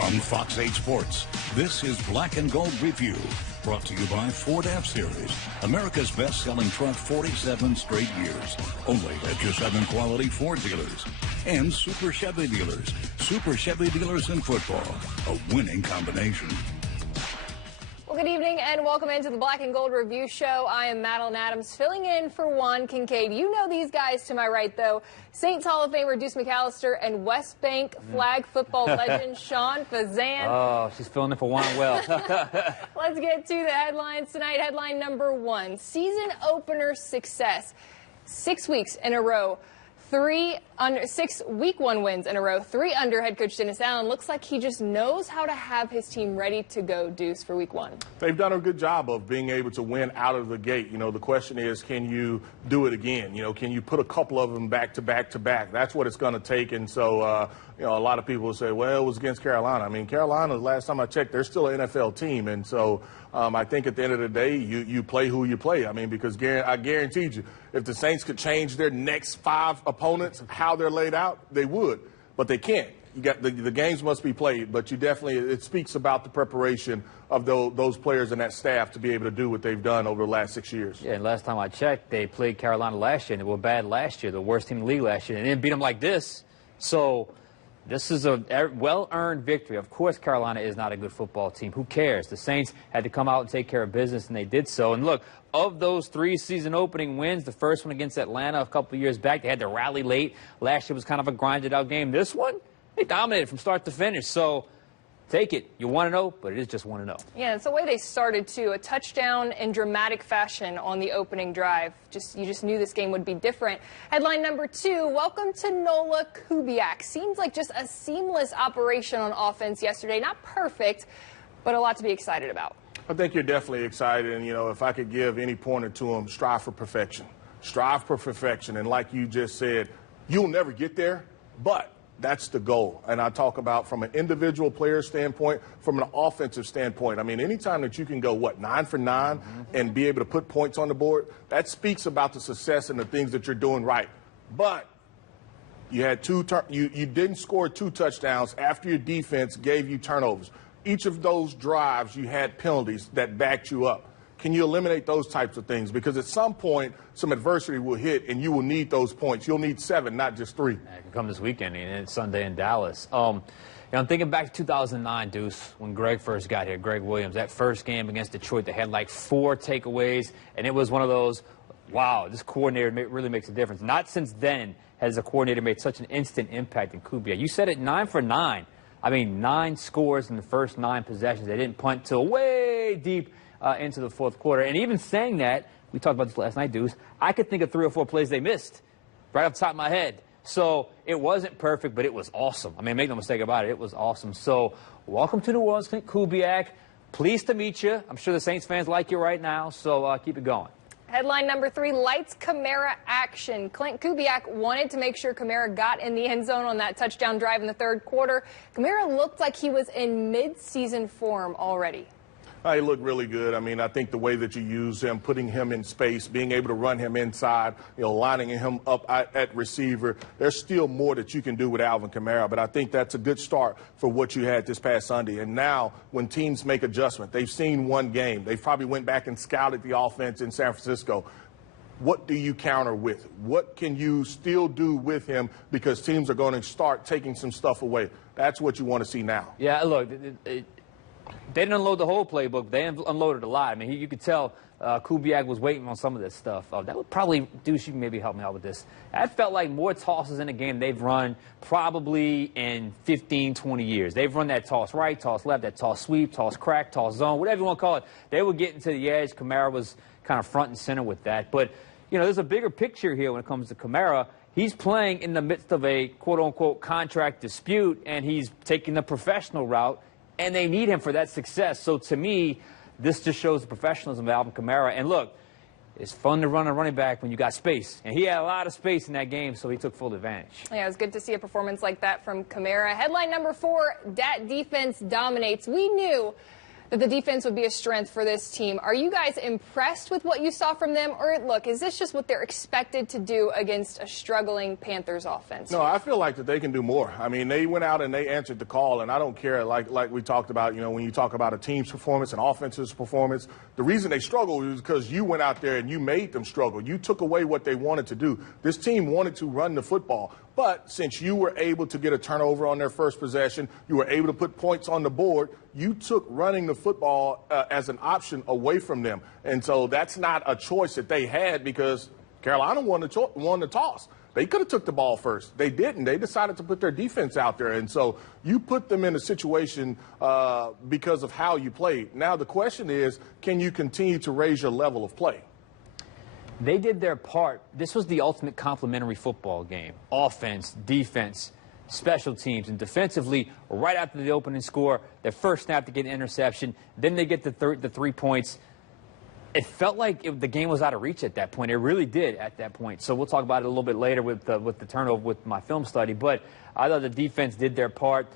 From Fox 8 Sports, this is Black and Gold Review, brought to you by Ford F-Series, America's best-selling truck 47 straight years, only at your 7 quality Ford dealers. And Super Chevy dealers in football, a winning combination. Well, good evening and welcome into the Black and Gold Review Show. I am Madeline Adams, filling in for Juan Kincaid. You know these guys to my right, though. Saints Hall of Famer Deuce McAllister and West Bank flag football legend Sean Fazan. Oh, she's filling in for Juan well. Let's get to the headlines tonight. Headline number 1, season opener success. 6 weeks in a row. 6 week 1 wins in a row, 3 under head coach Dennis Allen. Looks like he just knows how to have his team ready to go, Deuce, for week 1. They've done a good job of being able to win out of the gate. You know, the question is, can you do it again? You know, can you put a couple of them back to back to back? That's what it's going to take. And so, you know, a lot of people will say, well, it was against Carolina. I mean, Carolina, last time I checked, they're still an NFL team. And so I think at the end of the day, you play who you play. I mean, because I guaranteed you, if the Saints could change their next 5 opponents, how they're laid out, they would. But they can't. You got the games must be played, but you definitely, it speaks about the preparation of those players and that staff to be able to do what they've done over the last 6 years. Yeah, and last time I checked, they played Carolina last year, and they were bad last year, the worst team in the league last year, and they didn't beat them like this. So this is a well-earned victory. Of course, Carolina is not a good football team. Who cares? The Saints had to come out and take care of business, and they did so. And look, of those 3 season opening wins, the first one against Atlanta a couple of years back, they had to rally late. Last year was kind of a grinded-out game. This one, they dominated from start to finish. So take it. You want to know, but it is just 1-0. Yeah, it's the way they started, too. A touchdown in dramatic fashion on the opening drive. You just knew this game would be different. Headline number 2, welcome to Nola Kubiak. Seems like just a seamless operation on offense yesterday. Not perfect, but a lot to be excited about. I think you're definitely excited. And, you know, if I could give any pointer to them, strive for perfection. Strive for perfection. And like you just said, you'll never get there, but that's the goal. And I talk about from an individual player standpoint, from an offensive standpoint. I mean, anytime that you can go, 9 for 9 and be able to put points on the board, that speaks about the success and the things that you're doing right. But you had you didn't score 2 touchdowns after your defense gave you turnovers. Each of those drives, you had penalties that backed you up. Can you eliminate those types of things? Because at some point, some adversity will hit, and you will need those points. You'll need 7, not just 3. It can come this weekend, and it's Sunday in Dallas. You know, I'm thinking back to 2009, Deuce, when Greg first got here, Greg Williams. That first game against Detroit, they had like 4 takeaways, and it was one of those, wow, this coordinator really makes a difference. Not since then has a coordinator made such an instant impact in Kubiak. You said it, 9 for 9. I mean, 9 scores in the first 9 possessions. They didn't punt till way deep into the 4th quarter. And even saying that, we talked about this last night, Deuce, I could think of 3 or 4 plays they missed right off the top of my head. So it wasn't perfect, but it was awesome. I mean, make no mistake about it, it was awesome. So welcome to New Orleans, Clint Kubiak. Pleased to meet you. I'm sure the Saints fans like you right now, so keep it going. Headline number 3, lights Kamara action. Clint Kubiak wanted to make sure Kamara got in the end zone on that touchdown drive in the 3rd quarter. Kamara looked like he was in mid-season form already. He looked really good. I mean, I think the way that you use him, putting him in space, being able to run him inside, you know, lining him up at receiver, there's still more that you can do with Alvin Kamara. But I think that's a good start for what you had this past Sunday. And now when teams make adjustment, they've seen one game. They probably went back and scouted the offense in San Francisco. What do you counter with? What can you still do with him? Because teams are going to start taking some stuff away. That's what you want to see now. Yeah, look, they didn't unload the whole playbook. They unloaded a lot. I mean, you could tell Kubiak was waiting on some of this stuff. That would probably, Deuce, you can maybe help me out with this. That felt like more tosses in a game they've run probably in 15, 20 years. They've run that toss right, toss left, that toss sweep, toss crack, toss zone, whatever you want to call it. They were getting to the edge. Kamara was kind of front and center with that. But, you know, there's a bigger picture here when it comes to Kamara. He's playing in the midst of a quote-unquote contract dispute, and he's taking the professional route. And they need him for that success. So to me, this just shows the professionalism of Alvin Kamara. And look, it's fun to run a running back when you got space. And he had a lot of space in that game, so he took full advantage. Yeah, it was good to see a performance like that from Kamara. Headline number 4, that defense dominates. We knew that the defense would be a strength for this team. Are you guys impressed with what you saw from them? Or, look, is this just what they're expected to do against a struggling Panthers offense? No, I feel like that they can do more. I mean, they went out and they answered the call, and I don't care, like we talked about, when you talk about a team's performance and offense's performance, the reason they struggled is because you went out there and you made them struggle. You took away what they wanted to do. This team wanted to run the football. But since you were able to get a turnover on their first possession, you were able to put points on the board, you took running the football as an option away from them. And so that's not a choice that they had because Carolina won the toss. They could have took the ball first. They didn't. They decided to put their defense out there. And so you put them in a situation because of how you played. Now the question is, can you continue to raise your level of play? They did their part. This was the ultimate complementary football game. Offense, defense, special teams, and defensively, right after the opening score, their first snap to get an interception, then they get the 3 points. It felt like the game was out of reach at that point. It really did at that point. So we'll talk about it a little bit later with the turnover with my film study. But I thought the defense did their part.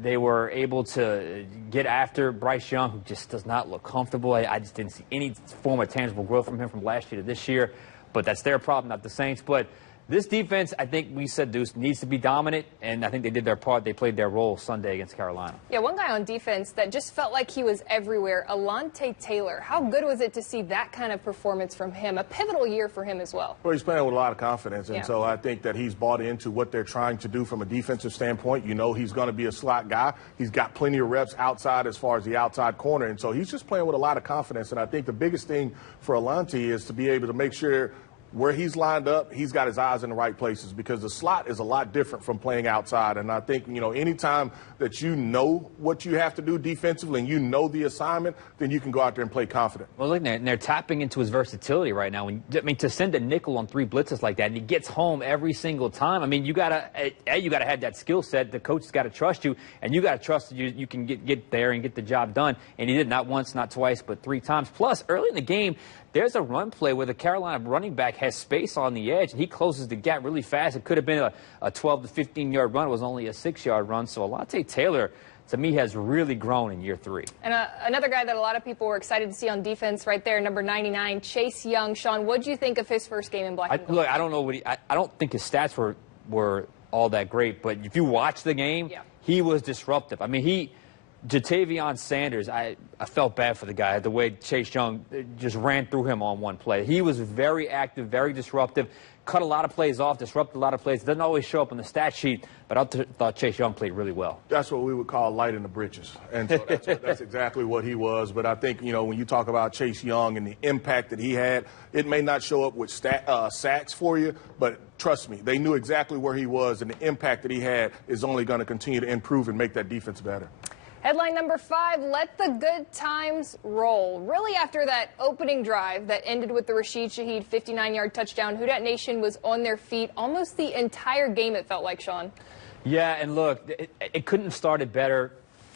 They were able to get after Bryce Young, who just does not look comfortable. I just didn't see any form of tangible growth from him from last year to this year. But that's their problem, not the Saints. But this defense, I think we said, Deuce, needs to be dominant, and I think they did their part. They played their role Sunday against Carolina. Yeah, one guy on defense that just felt like he was everywhere, Alontae Taylor. How good was it to see that kind of performance from him? A pivotal year for him as well. Well, he's playing with a lot of confidence, and so I think that he's bought into what they're trying to do from a defensive standpoint. He's going to be a slot guy. He's got plenty of reps outside as far as the outside corner, and so he's just playing with a lot of confidence. And I think the biggest thing for Alontae is to be able to make sure where he's lined up, he's got his eyes in the right places because the slot is a lot different from playing outside. And I think, anytime that you know what you have to do defensively and you know the assignment, then you can go out there and play confident. Well, look, and they're tapping into his versatility right now. To send a nickel on 3 blitzes like that, and he gets home every single time. You gotta have that skill set. The coach's got to trust you, and you got to trust that you can get there and get the job done. And he did not once, not twice, but 3 times. Plus, early in the game, there's a run play where the Carolina running back has space on the edge, and he closes the gap really fast. It could have been a 12 to 15-yard run. It was only a 6-yard run. So Alontae Taylor, to me, has really grown in year 3. And another guy that a lot of people were excited to see on defense right there, number 99, Chase Young. Sean, what did you think of his first game in black and gold? Look, I don't know I don't think his stats were all that great, but if you watch the game, he was disruptive. Jatavion Sanders, I felt bad for the guy, the way Chase Young just ran through him on one play. He was very active, very disruptive, cut a lot of plays off, disrupted a lot of plays. Doesn't always show up on the stat sheet, but I thought Chase Young played really well. That's what we would call light in the britches, and so that's exactly what he was. But I think, when you talk about Chase Young and the impact that he had, it may not show up with sacks for you, but trust me, they knew exactly where he was, and the impact that he had is only going to continue to improve and make that defense better. Headline number 5, let the good times roll. Really, after that opening drive that ended with the Rashid Shaheed 59-yard touchdown, Who Dat Nation was on their feet almost the entire game, it felt like, Sean. Yeah, and look, it couldn't have started better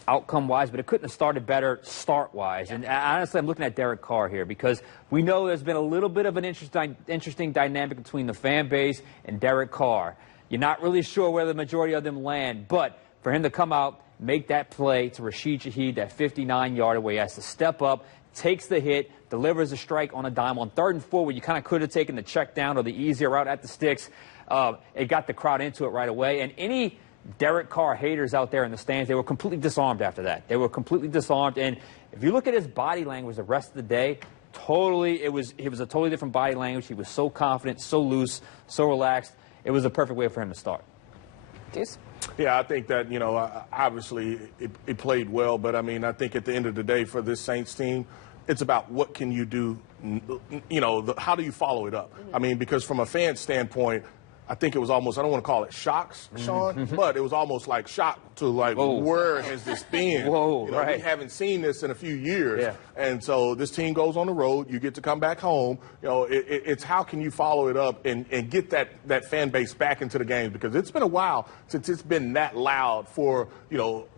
outcome-wise, but it couldn't have started better start-wise. Yeah. And honestly, I'm looking at Derek Carr here because we know there's been a little bit of an interesting dynamic between the fan base and Derek Carr. You're not really sure where the majority of them land, but for him to come out, make that play to Rashid Shaheed, that 59-yarder where he has to step up, takes the hit, delivers a strike on a dime on 3rd and 4 where you kind of could have taken the check down or the easier route at the sticks. It got the crowd into it right away. And any Derek Carr haters out there in the stands, they were completely disarmed after that. They were completely disarmed. And if you look at his body language the rest of the day, it was a totally different body language. He was so confident, so loose, so relaxed. It was a perfect way for him to start. Deuce? Yeah, I think that, obviously it played well, but I think at the end of the day for this Saints team, it's about what can you do, how do you follow it up? Because from a fan standpoint, I think it was almost, I don't want to call it shocks, Sean, but it was almost like shock to where has this been? Right. We haven't seen this in a few years. Yeah. And so this team goes on the road. You get to come back home. It's how can you follow it up and get that fan base back into the game, because it's been a while since it's been that loud for,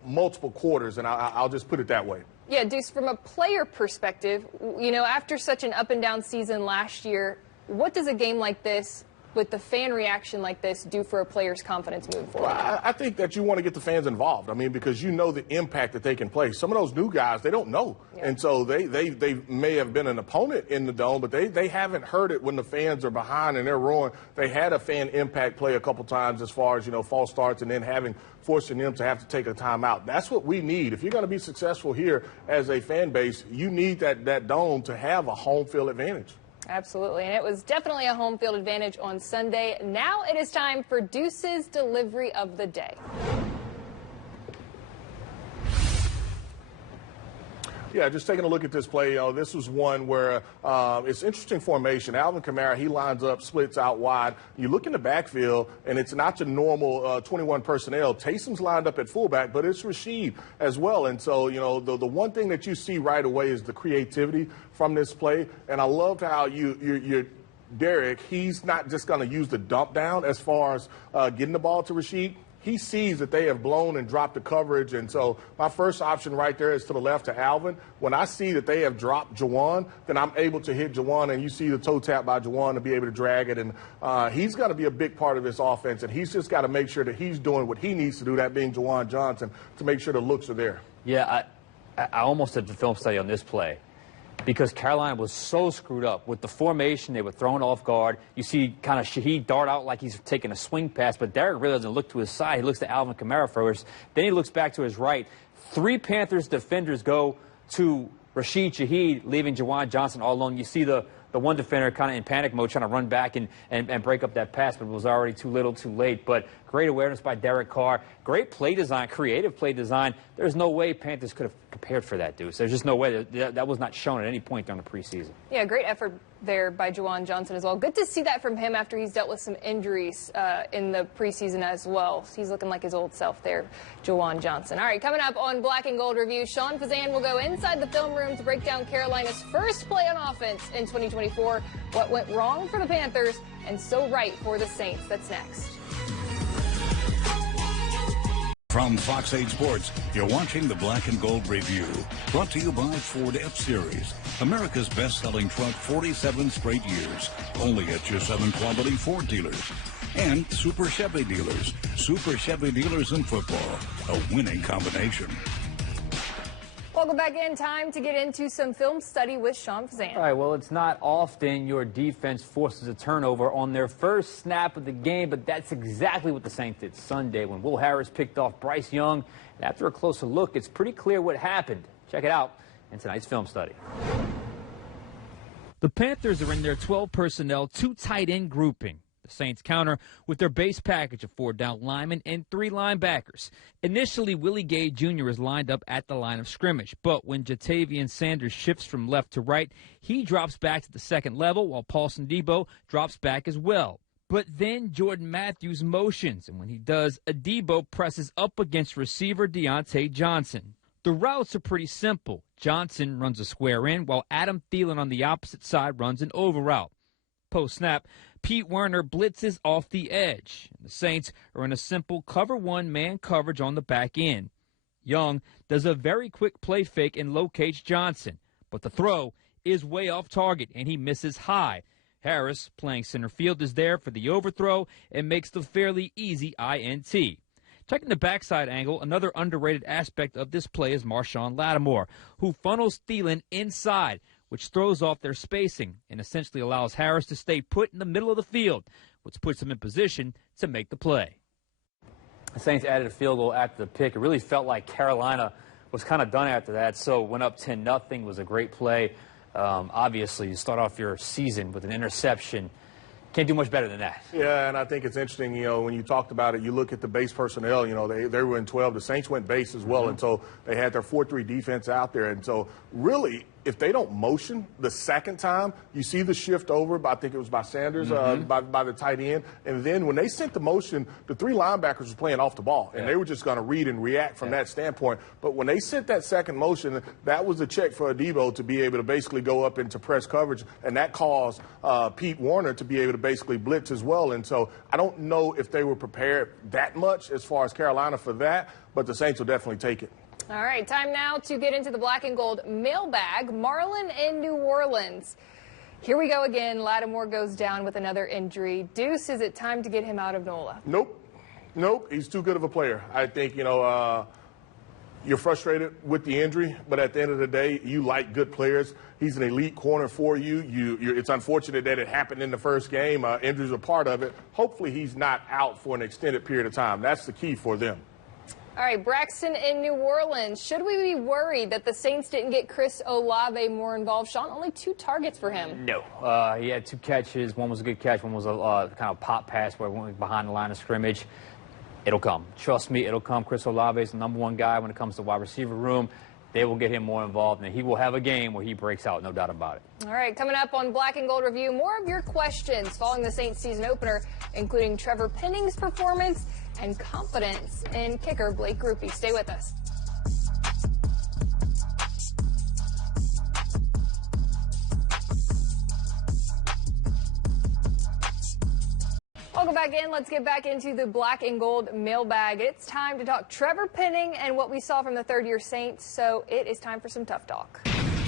multiple quarters. And I'll just put it that way. Yeah, Deuce, from a player perspective, after such an up and down season last year, what does a game like this with the fan reaction like this do for a player's confidence moving forward? Well, I think that you want to get the fans involved. I mean, because you know the impact that they can play. Some of those new guys, they don't know. Yeah. And so they may have been an opponent in the Dome, but they haven't heard it when the fans are behind and they're roaring. They had a fan impact play a couple times as far as, false starts and then forcing them to have to take a timeout. That's what we need. If you're going to be successful here as a fan base, you need that Dome to have a home field advantage. Absolutely, and it was definitely a home field advantage on Sunday. Now it is time for Deuce's delivery of the day. Yeah, just taking a look at this play, this was one where it's interesting formation. Alvin Kamara, he lines up, splits out wide. You look in the backfield, and it's not the normal 21 personnel. Taysom's lined up at fullback, but it's Rashid as well. And so, the one thing that you see right away is the creativity from this play. And I loved how you're Derek, he's not just going to use the dump down as far as getting the ball to Rashid. He sees that they have blown and dropped the coverage, and so my first option right there is to the left to Alvin. When I see that they have dropped Juwan, then I'm able to hit Juwan, and you see the toe tap by Juwan to be able to drag it, and he's going to be a big part of this offense, and he's just got to make sure that he's doing what he needs to do, that being Juwan Johnson, to make sure the looks are there. Yeah, I almost did the film study on this play, because Carolina was so screwed up with the formation. They were thrown off guard. You see kind of Shaheed dart out like he's taking a swing pass, but Derek really doesn't look to his side. He looks to Alvin Kamara first. Then he looks back to his right. 3 Panthers defenders go to Rashid Shaheed, leaving Juwan Johnson all alone. You see the one defender kind of in panic mode trying to run back and break up that pass, but it was already too little too late. But great awareness by Derek Carr. Great play design, creative play design. There's no way Panthers could have prepared for that, Deuce. There's just no way. That was not shown at any point during the preseason. Yeah, great effort there by Juwan Johnson as well. Good to see that from him after he's dealt with some injuries in the preseason as well. He's looking like his old self there, Juwan Johnson. All right, coming up on Black and Gold Review, Sean Fazan will go inside the film room to break down Carolina's first play on offense in 2024, what went wrong for the Panthers and so right for the Saints. That's next. From Fox 8 Sports, you're watching the Black and Gold Review, brought to you by Ford F-Series, America's best-selling truck 47 straight years, only at your Southern Quality Ford dealers. And Super Chevy dealers, Super Chevy dealers in football, a winning combination. Welcome back in. Time to get into some film study with Sean Fazan. All right, well, it's not often your defense forces a turnover on their first snap of the game, but that's exactly what the Saints did Sunday when Will Harris picked off Bryce Young. And after a closer look, it's pretty clear what happened. Check it out in tonight's film study. The Panthers are in their 12 personnel, 2 tight end grouping. The Saints counter with their base package of 4 down linemen and 3 linebackers. Initially, Willie Gay Jr. is lined up at the line of scrimmage, but when Jatavian Sanders shifts from left to right, he drops back to the second level while Paulson Debo drops back as well. But then Jordan Matthews motions, and when he does, Adebo presses up against receiver Deontay Johnson. The routes are pretty simple. Johnson runs a square in, while Adam Thielen on the opposite side runs an over route. Post-snap, Pete Werner blitzes off the edge. The Saints are in a simple cover 1 man coverage on the back end. Young does a very quick play fake and locates Johnson, but the throw is way off target and he misses high. Harris, playing center field, is there for the overthrow and makes the fairly easy INT. Checking the backside angle, another underrated aspect of this play is Marshawn Lattimore, who funnels Thielen inside, which throws off their spacing and essentially allows Harris to stay put in the middle of the field, which puts him in position to make the play. The Saints added a field goal after the pick. It really felt like Carolina was kind of done after that, so went up 10-0. Was a great play. Obviously, you start off your season with an interception. Can't do much better than that. Yeah, and I think it's interesting, when you talked about it, you look at the base personnel, they were in 12. The Saints went base as well, and so they had their 4-3 defense out there. And so really, if they don't motion the second time, you see the shift over, I think it was by Sanders, by the tight end. And then when they sent the motion, the 3 linebackers were playing off the ball, and they were just going to read and react from that standpoint. But when they sent that second motion, that was a check for Adebo to be able to basically go up into press coverage, and that caused Pete Werner to be able to basically blitz as well. And so I don't know if they were prepared that much as far as Carolina for that, but the Saints will definitely take it. All right, time now to get into the Black and Gold mailbag. Marlon in New Orleans. Here we go again. Lattimore goes down with another injury. Deuce, is it time to get him out of NOLA? Nope. He's too good of a player. I think, you're frustrated with the injury, but at the end of the day, you like good players. He's an elite corner for you. It's unfortunate that it happened in the first game. Injuries are part of it. Hopefully he's not out for an extended period of time. That's the key for them. All right, Braxton in New Orleans. Should we be worried that the Saints didn't get Chris Olave more involved? Sean, only 2 targets for him. No. He had 2 catches. One was a good catch. One was a kind of pop pass where he went behind the line of scrimmage. It'll come. Trust me, it'll come. Chris Olave is the #1 guy when it comes to wide receiver room. They will get him more involved, and he will have a game where he breaks out, no doubt about it. All right, coming up on Black and Gold Review, more of your questions following the Saints season opener, including Trevor Penning's performance and confidence in kicker Blake Grupe. Stay with us. Welcome back in. Let's get back into the Black and Gold mailbag. It's time to talk Trevor Penning and what we saw from the third-year Saints, so it is time for some Tough Talk.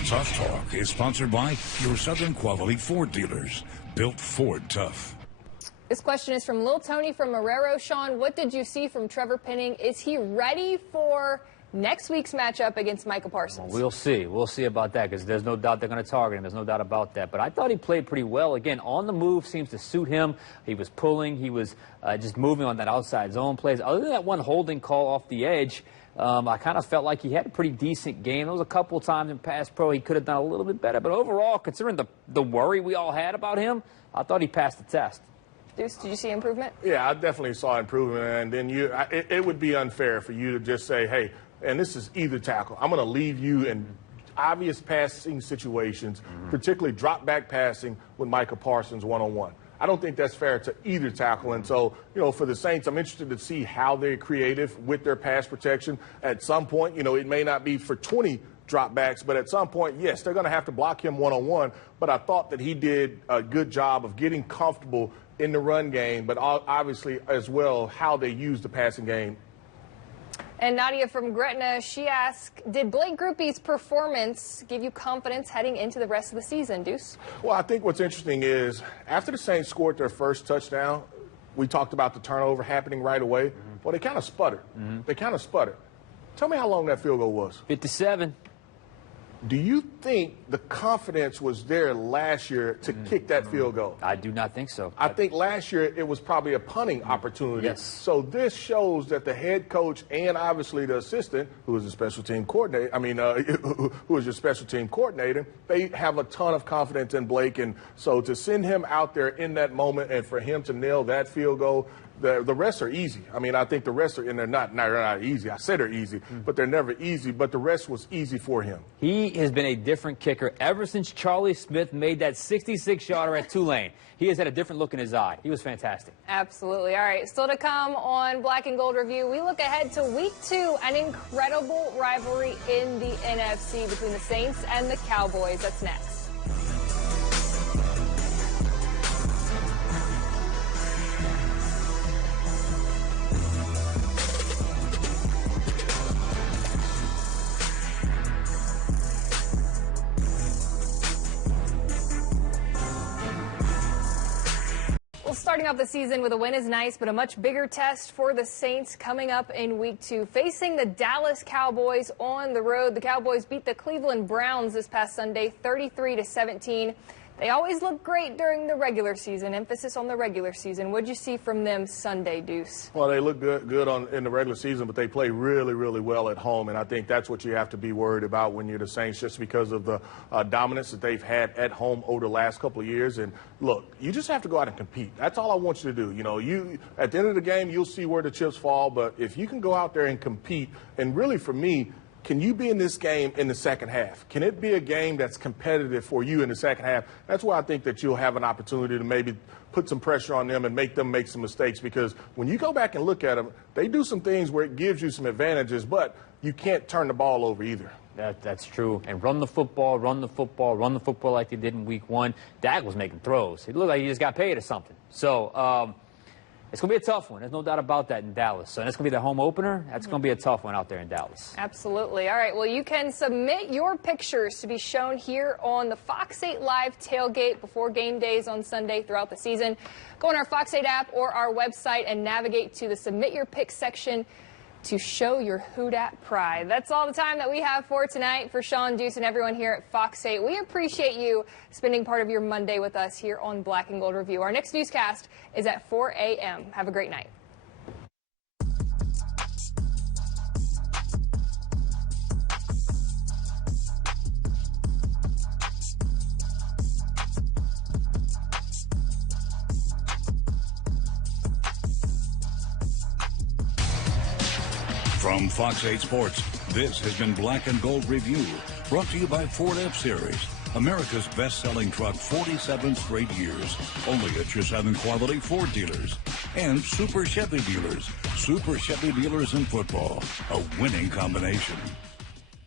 Tough Talk is sponsored by your Southern Quality Ford dealers. Built Ford tough. This question is from Lil Tony from Marrero. Sean, what did you see from Trevor Penning? Is he ready for next week's matchup against Micah Parsons? Well, we'll see. We'll see about that because there's no doubt they're going to target him. There's no doubt about that. But I thought he played pretty well. Again, on the move seems to suit him. He was pulling. He was just moving on that outside zone plays. Other than that one holding call off the edge, I kind of felt like he had a pretty decent game. There was a couple times in pass pro he could have done a little bit better. But overall, considering the worry we all had about him, I thought he passed the test. Deuce, did you see improvement? Yeah, I definitely saw improvement. And then it would be unfair for you to just say, hey, and this is either tackle. I'm going to leave you in obvious passing situations, particularly drop-back passing with Micah Parsons one-on-one. I don't think that's fair to either tackle. And so, for the Saints, I'm interested to see how they're creative with their pass protection. At some point, it may not be for 20 dropbacks, but at some point, yes, they're going to have to block him one-on-one. But I thought that he did a good job of getting comfortable in the run game, but obviously as well how they use the passing game. And Nadia from Gretna, she asked, did Blake Grupe's performance give you confidence heading into the rest of the season, Deuce? Well, I think what's interesting is after the Saints scored their first touchdown, we talked about the turnover happening right away. Well, they kind of sputtered. They kind of sputtered. Tell me how long that field goal was. 57. Do you think the confidence was there last year to kick that field goal? I do not think so. I think last year it was probably a punting opportunity. Yes. So this shows that the head coach and obviously the assistant, who is a special team coordinator, who is your special team coordinator, they have a ton of confidence in Blake. And so to send him out there in that moment and for him to nail that field goal, the rest are easy. I think the rest are, and they're not easy. I said they're easy, but they're never easy. But the rest was easy for him. He has been a different kicker ever since Charlie Smith made that 66-yarder at Tulane. He has had a different look in his eye. He was fantastic. Absolutely. All right, still to come on Black and Gold Review, we look ahead to Week 2, an incredible rivalry in the NFC between the Saints and the Cowboys. That's next. Starting off the season with a win is nice, but a much bigger test for the Saints coming up in Week 2. Facing the Dallas Cowboys on the road, the Cowboys beat the Cleveland Browns this past Sunday 33-17. They always look great during the regular season. Emphasis on the regular season. What did you see from them Sunday, Deuce? Well, they look good in the regular season, but they play really, really well at home. And I think that's what you have to be worried about when you're the Saints, just because of the dominance that they've had at home over the last couple of years. And look, you just have to go out and compete. That's all I want you to do. You at the end of the game, you'll see where the chips fall. But if you can go out there and compete, and really for me, can you be in this game in the second half? Can it be a game that's competitive for you in the second half? That's where I think that you'll have an opportunity to maybe put some pressure on them and make them make some mistakes, because when you go back and look at them, they do some things where it gives you some advantages, but you can't turn the ball over either. That's true. And run the football like they did in Week 1. Dak was making throws. It looked like he just got paid or something. So, It's going to be a tough one. There's no doubt about that in Dallas. So that's going to be the home opener. That's going to be a tough one out there in Dallas. Absolutely. All right. Well, you can submit your pictures to be shown here on the Fox 8 Live tailgate before game days on Sunday throughout the season. Go on our Fox 8 app or our website and navigate to the Submit Your Pick section to show your Houdat pride. That's all the time that we have for tonight. For Sean, Deuce, and everyone here at Fox 8, we appreciate you spending part of your Monday with us here on Black and Gold Review. Our next newscast is at 4 a.m. Have a great night. From Fox 8 Sports, this has been Black and Gold Review, brought to you by Ford F-Series, America's best-selling truck 47 straight years, only at your Southern quality Ford dealers. And Super Chevy dealers in football, a winning combination.